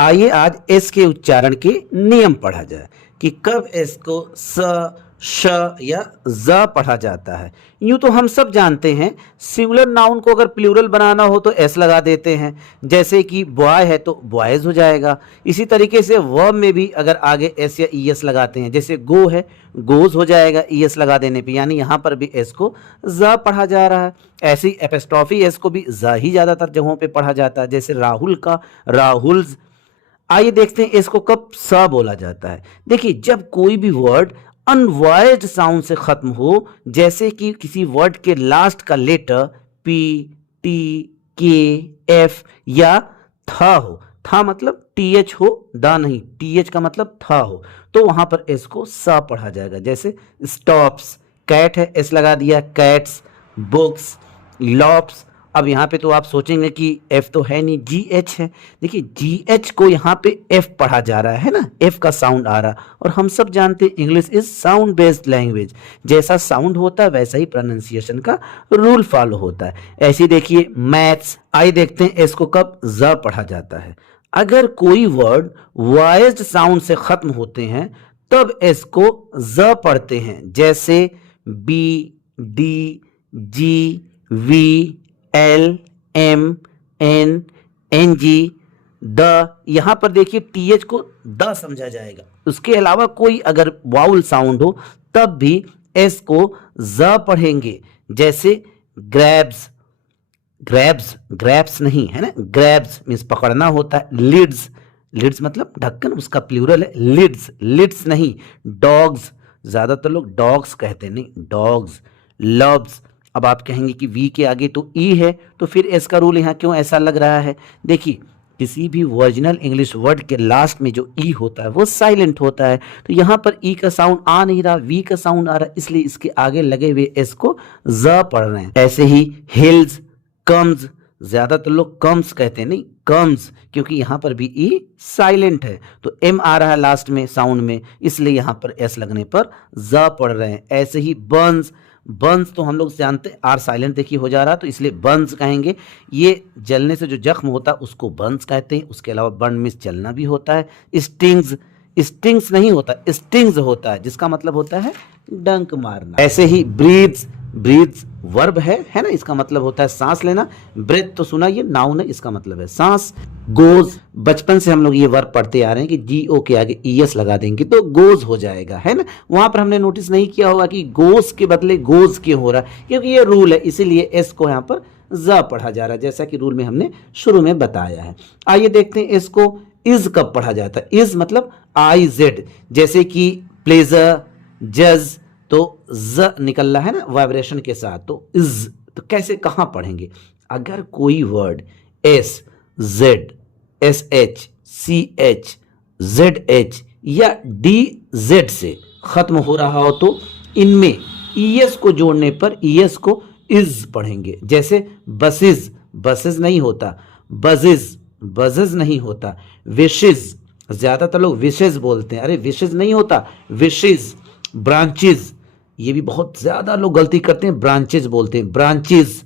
आइए आज एस के उच्चारण के नियम पढ़ा जाए कि कब एस को स, श या ज पढ़ा जाता है। यूं तो हम सब जानते हैं सिंगुलर नाउन को अगर प्लूरल बनाना हो तो एस लगा देते हैं, जैसे कि बॉय है तो बॉयज हो जाएगा। इसी तरीके से वर्ब में भी अगर आगे एस या ई एस लगाते हैं, जैसे गो है गोज हो जाएगा ई एस लगा देने पे, यानी यहाँ पर भी एस को ज पढ़ा जा रहा है। ऐसे ही एपिस्ट्रॉफी एस को भी ज ही ज़्यादातर जगहों पे पढ़ा जाता है, जैसे राहुल का राहुल्स। आइए देखते हैं इसको कब स बोला जाता है। देखिए, जब कोई भी वर्ड अनवॉयस्ड साउंड से खत्म हो, जैसे कि किसी वर्ड के लास्ट का लेटर पी, टी, के, एफ या था हो, था मतलब टी एच हो, दा नहीं, टी एच का मतलब था हो, तो वहां पर एस को स पढ़ा जाएगा। जैसे स्टॉप्स, कैट है एस लगा दिया, कैट्स, बुक्स, लॉप्स। अब यहाँ पे तो आप सोचेंगे कि एफ तो है नहीं, जी एच है। देखिए, जी एच को यहाँ पे एफ पढ़ा जा रहा है ना, एफ का साउंड आ रहा, और हम सब जानते हैं English is sound based language. जैसा साउंड होता है वैसा ही प्रोनाउंसिएशन का रूल फॉलो होता है। ऐसे देखिए मैथ्स। आइए देखते हैं इसको कब ज पढ़ा जाता है। अगर कोई वर्ड वॉइस्ड साउंड से खत्म होते हैं तब इसको ज पढ़ते हैं, जैसे B, D, G, V, L, M, N, N G, द। यहां पर देखिए टी एच को द समझा जाएगा। उसके अलावा कोई अगर वाउल साउंड हो तब भी एस को ज पढ़ेंगे, जैसे ग्रैब्स, ग्रैब्स, ग्रैब्स नहीं है ना, ग्रैब्स मीन्स पकड़ना होता है। लिड्स, लिड्स मतलब ढक्कन, उसका प्लूरल है लिड्स, लिड्स नहीं। डॉग्स, ज्यादातर लोग डॉग्स कहते हैं, नहीं डॉग्स। लव्स, अब आप कहेंगे कि वी के आगे तो ई है, तो फिर एस का रूल यहाँ क्यों ऐसा लग रहा है? देखिए, किसी भी ओरिजिनल इंग्लिश वर्ड के लास्ट में जो ई होता है वो साइलेंट होता है, तो यहाँ पर ई का साउंड आ नहीं रहा, वी का साउंड आ रहा, इसलिए इसके आगे लगे हुए एस को ज पढ़ रहे हैं। ऐसे ही हिल्स, कम्स, ज्यादातर लोग कम्स कहते हैं, नहीं कम्स, क्योंकि यहाँ पर भी ई साइलेंट है, तो एम आ रहा है लास्ट में साउंड में, इसलिए यहाँ पर एस लगने पर ज पढ़ रहे हैं। ऐसे ही बर्न्स, बर्न्स तो हम लोग जानते हैं आर साइलेंट देखिए हो जा रहा, तो इसलिए बर्न्स कहेंगे। ये जलने से जो जख्म होता है उसको बर्न्स कहते हैं। उसके अलावा बर्न मीन्स जलना भी होता है। स्टिंग्स, स्टिंग्स नहीं होता, स्टिंग्स होता है, जिसका मतलब होता है डंक मारना। ऐसे ही ब्रीथ्स, ब्रीथ्स वर्ब है ना, इसका मतलब होता है सांस लेना। ब्रेथ तो सुना, ये नाउन है, इसका मतलब है सांस। गोज, बचपन से हम लोग ये वर्ब पढ़ते आ रहे हैं कि जी ओ के आगे ई एस लगा देंगे तो गोज हो जाएगा, है ना। वहां पर हमने नोटिस नहीं किया होगा कि गोज के बदले गोज क्यों हो रहा है, क्योंकि ये रूल है, इसीलिए एस को यहाँ पर ज पढ़ा जा रहा है, जैसा कि रूल में हमने शुरू में बताया है। आइए देखते हैं इसको इज कब पढ़ा जाता है। इज मतलब आई जेड, जैसे कि प्लेजर, जज, तो ज निकल रहा है ना वाइब्रेशन के साथ, तो इज, तो कैसे कहां पढ़ेंगे? अगर कोई word S, Z, S H, C H, Z H या डी जेड से खत्म हो रहा हो तो इनमें ई एस को जोड़ने पर ई एस को इज पढ़ेंगे। जैसे बसेज, बसेज नहीं होता, बजेज, बजेज नहीं होता। विशेज, ज्यादातर लोग विशेज बोलते हैं, अरे विशेज नहीं होता, विशेज। ब्रांचेज, ये भी बहुत ज्यादा लोग गलती करते हैं, ब्रांचेज बोलते हैं, ब्रांचेज।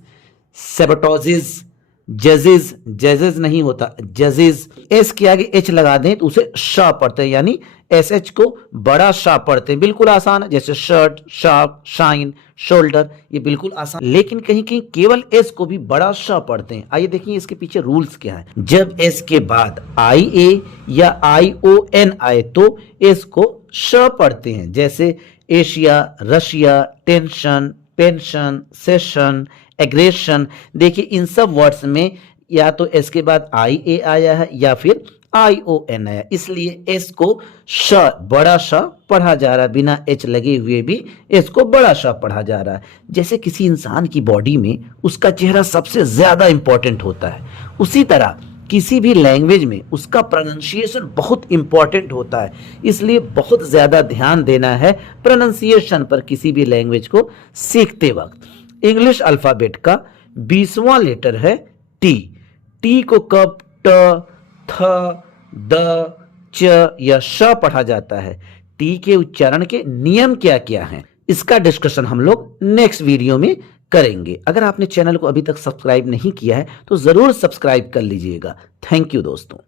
सेबटोजेज, जजेज, जजेज नहीं होता, जजेज। एस के आगे एच लगा दें तो उसे श पढ़ते हैं, यानी एस एच को बड़ा श पढ़ते हैं। बिल्कुल आसान है, जैसे शर्ट, शार्प, शाइन, शोल्डर, ये बिल्कुल आसान। लेकिन कहीं कहीं केवल एस को भी बड़ा श पढ़ते हैं। आइए देखिए इसके पीछे रूल्स क्या है। जब एस के बाद आई ए या आई ओ एन आए तो एस को श पढ़ते हैं, जैसे Asia, Russia, tension, pension, session, aggression. देखिए इन सब वर्ड्स में या तो एस के बाद आई ए आया है या फिर आई ओ एन आया, इसलिए एस को श, बड़ा श पढ़ा जा रहा है, बिना एच लगे हुए भी एस को बड़ा श पढ़ा जा रहा है। जैसे किसी इंसान की बॉडी में उसका चेहरा सबसे ज्यादा इंपॉर्टेंट होता है, उसी तरह किसी भी लैंग्वेज में उसका प्रोनाउंसिएशन बहुत इंपॉर्टेंट होता है, इसलिए बहुत ज्यादा ध्यान देना है प्रोनाउंसिएशन पर किसी भी लैंग्वेज को सीखते वक्त। इंग्लिश अल्फाबेट का 20वां लेटर है टी। टी को कब ट, थ, द, च या श पढ़ा जाता है? टी के उच्चारण के नियम क्या क्या हैं, इसका डिस्कशन हम लोग नेक्स्ट वीडियो में करेंगे। अगर आपने चैनल को अभी तक सब्सक्राइब नहीं किया है तो जरूर सब्सक्राइब कर लीजिएगा। थैंक यू दोस्तों।